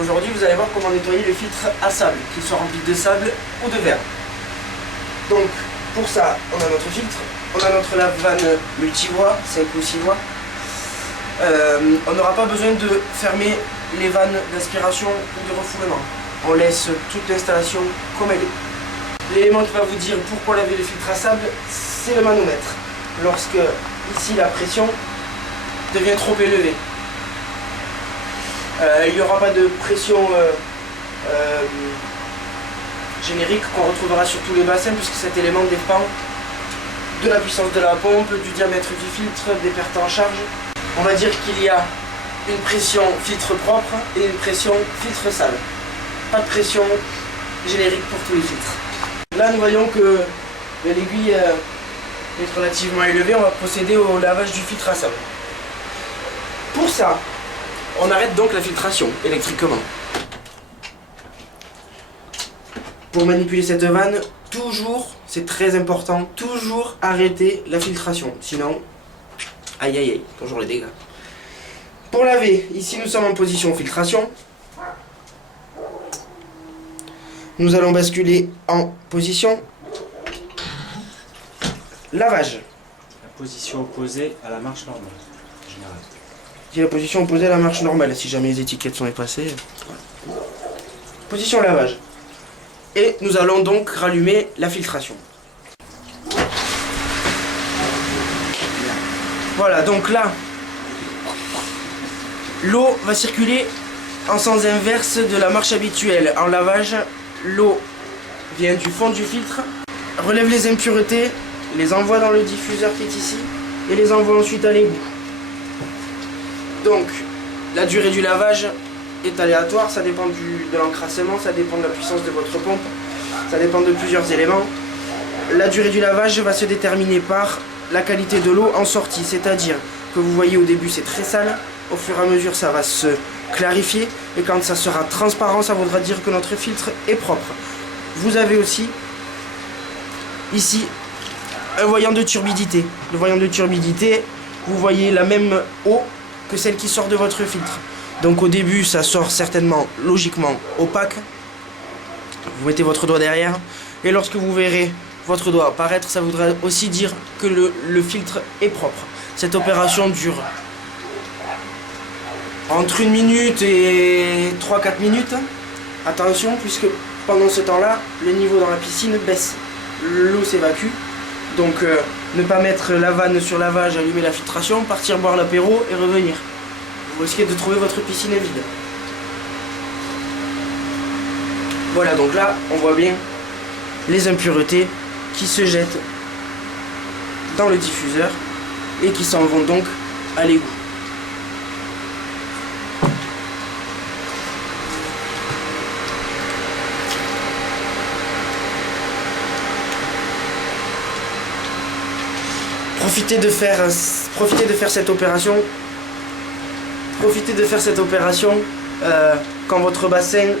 Aujourd'hui, vous allez voir comment nettoyer le filtre à sable, qu'il soit rempli de sable ou de verre. Donc, pour ça, on a notre filtre, on a notre lave-vanne multi-voie, 5 ou 6 voies. On n'aura pas besoin de fermer les vannes d'aspiration ou de refoulement. On laisse toute l'installation comme elle est. L'élément qui va vous dire pourquoi laver le filtre à sable, c'est le manomètre. Lorsque, ici, la pression devient trop élevée. Il n'y aura pas de pression générique qu'on retrouvera sur tous les bassins, puisque cet élément dépend de la puissance de la pompe, du diamètre du filtre, des pertes en charge. On va dire qu'il y a une pression filtre propre et une pression filtre sale. Pas de pression générique pour tous les filtres. Là, nous voyons que l'aiguille est relativement élevée. On va procéder au lavage du filtre à sable. Pour ça, on arrête donc la filtration électriquement. Pour manipuler cette vanne, toujours, c'est très important, toujours arrêter la filtration. Sinon, aïe aïe aïe, toujours les dégâts. Pour laver, ici nous sommes en position filtration. Nous allons basculer en position lavage. La position opposée à la marche normale, en général. C'est la position opposée à la marche normale, si jamais les étiquettes sont effacées. Position lavage. Et nous allons donc rallumer la filtration. Voilà, donc là, l'eau va circuler en sens inverse de la marche habituelle. En lavage, l'eau vient du fond du filtre, relève les impuretés, les envoie dans le diffuseur qui est ici, et les envoie ensuite à l'égout. Donc, la durée du lavage est aléatoire, ça dépend de l'encrassement, ça dépend de la puissance de votre pompe, ça dépend de plusieurs éléments. La durée du lavage va se déterminer par la qualité de l'eau en sortie, c'est-à-dire que vous voyez au début c'est très sale, au fur et à mesure ça va se clarifier, et quand ça sera transparent, ça voudra dire que notre filtre est propre. Vous avez aussi ici un voyant de turbidité. Le voyant de turbidité, vous voyez la même eau que celle qui sort de votre filtre. Donc au début ça sort certainement logiquement opaque. Vous mettez votre doigt derrière et lorsque vous verrez votre doigt apparaître, ça voudra aussi dire que le filtre est propre. Cette opération dure entre 1 minute et 3-4 minutes. Attention, puisque pendant ce temps-là, le niveau dans la piscine baisse. L'eau s'évacue. Donc ne pas mettre la vanne sur lavage, allumer la filtration, partir boire l'apéro et revenir. Vous risquez de trouver votre piscine vide. Voilà, donc là, on voit bien les impuretés qui se jettent dans le diffuseur et qui s'en vont donc à l'égout. Profitez de faire cette opération. Profitez de faire cette opération quand votre bassin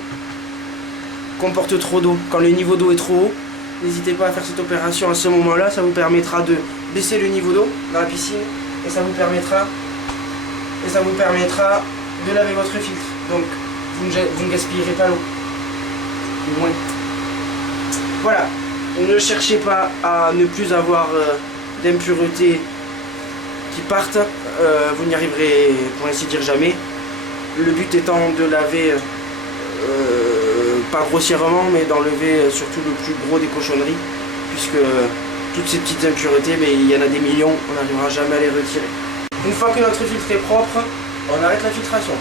comporte trop d'eau, quand le niveau d'eau est trop haut. N'hésitez pas à faire cette opération à ce moment-là, ça vous permettra de baisser le niveau d'eau dans la piscine et ça vous permettra de laver votre filtre. Donc vous ne gaspillerez pas l'eau. Du moins. Voilà, ne cherchez pas à ne plus avoir d'impuretés qui partent, vous n'y arriverez pour ainsi dire jamais. Le but étant de laver pas grossièrement, mais d'enlever surtout le plus gros des cochonneries, puisque toutes ces petites impuretés, mais il y en a des millions, on n'arrivera jamais à les retirer. Une fois que notre filtre est propre, on arrête la filtration.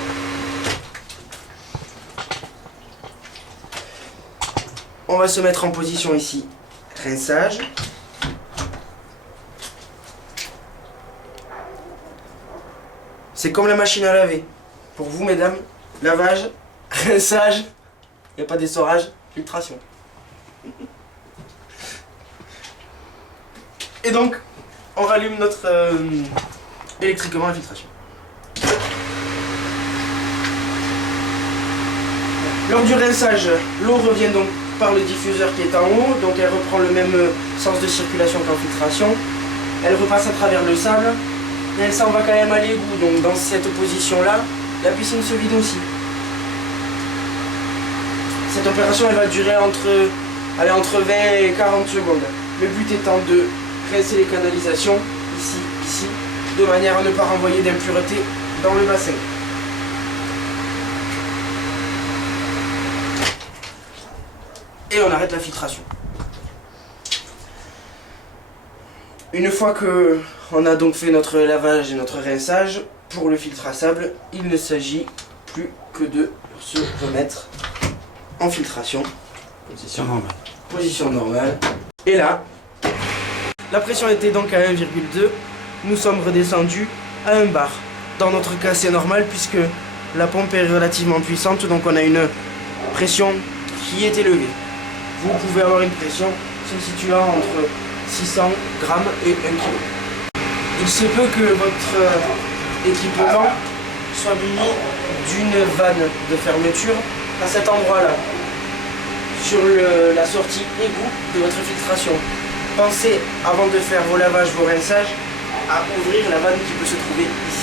On va se mettre en position ici, rinçage. C'est comme la machine à laver. Pour vous, mesdames, lavage, rinçage, il n'y a pas d'essorage, filtration. Et donc, on rallume notre électriquement la filtration. Lors du rinçage, l'eau revient donc par le diffuseur qui est en haut, donc elle reprend le même sens de circulation qu'en filtration. Elle repasse à travers le sable, et elle s'en va quand même à l'égout, donc dans cette position-là, la piscine se vide aussi. Cette opération elle va durer entre 20 et 40 secondes. Le but étant de rincer les canalisations, ici, de manière à ne pas renvoyer d'impuretés dans le bassin. Et on arrête la filtration. Une fois que on a donc fait notre lavage et notre rinçage, pour le filtre à sable, il ne s'agit plus que de se remettre en filtration. Position normale. Position normale. Et là, la pression était donc à 1,2. Nous sommes redescendus à 1 bar. Dans notre cas, c'est normal puisque la pompe est relativement puissante, donc on a une pression qui est élevée. Vous pouvez avoir une pression se situant entre 600 grammes et 1 kg. Il se peut que votre équipement soit muni d'une vanne de fermeture à cet endroit-là, sur la sortie égout de votre filtration. Pensez, avant de faire vos lavages, vos rinçages, à ouvrir la vanne qui peut se trouver ici.